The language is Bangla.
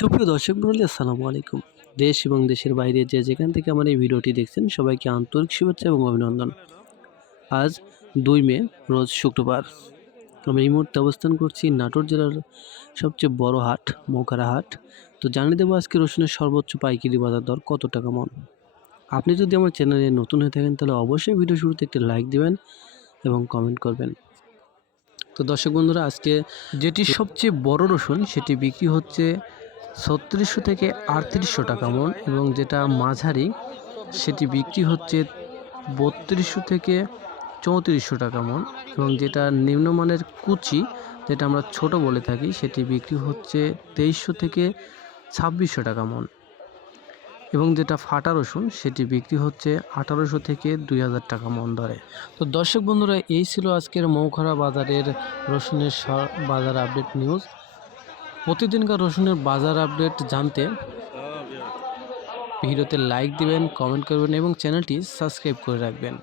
সুপ্রিয় দর্শক মণ্ডলী, আসসালামু আলাইকুম। দেশ এবং দেশের বাইরে যে যেখান থেকে আমার এই ভিডিওটি দেখছেন সবাইকে আন্তরিক শুভেচ্ছা এবং অভিনন্দন। আজ 2 মে রোজ শুক্রবার। আমি এই মুহূর্তে অবস্থান করছি নাটোর জেলার সবচেয়ে বড় হাট মৌখারা হাট। তো জানিয়ে দেবো আজকে রসুনের সর্বোচ্চ পাইকারি বাজার দর কত টাকা মন। আপনি যদি আমার চ্যানেলে নতুন হয়ে থাকেন তাহলে অবশ্যই ভিডিও শুরুতে একটি লাইক দিবেন এবং কমেন্ট করবেন। তো দর্শক বন্ধুরা, আজকে যেটি সবচেয়ে বড় রসুন সেটি বিক্রি হচ্ছে ৩৬০০ থেকে ৩৮০০ টাকা মন, এবং যেটা মাঝারি সেটি বিক্রি হচ্ছে ৩২০০ থেকে ৩৪০০ টাকা মন, এবং যেটা নিম্নমানের কুচি যেটা আমরা ছোট বলে থাকি সেটি বিক্রি হচ্ছে ২৩০০ থেকে ২৬০০ টাকা মন, এবং যেটা ফাটা রসুন সেটি বিক্রি হচ্ছে ১৮০০ থেকে ২০০০ টাকা মন দরে। তো দর্শক বন্ধুরা, এই ছিল আজকের মৌখারা বাজারের রসুনের বাজার আপডেট নিউজ। প্রতিদিনকার রসুনের বাজার আপডেট জানতে ভিডিওতে লাইক দিবেন, কমেন্ট করবেন এবং চ্যানেলটি সাবস্ক্রাইব করে রাখবেন।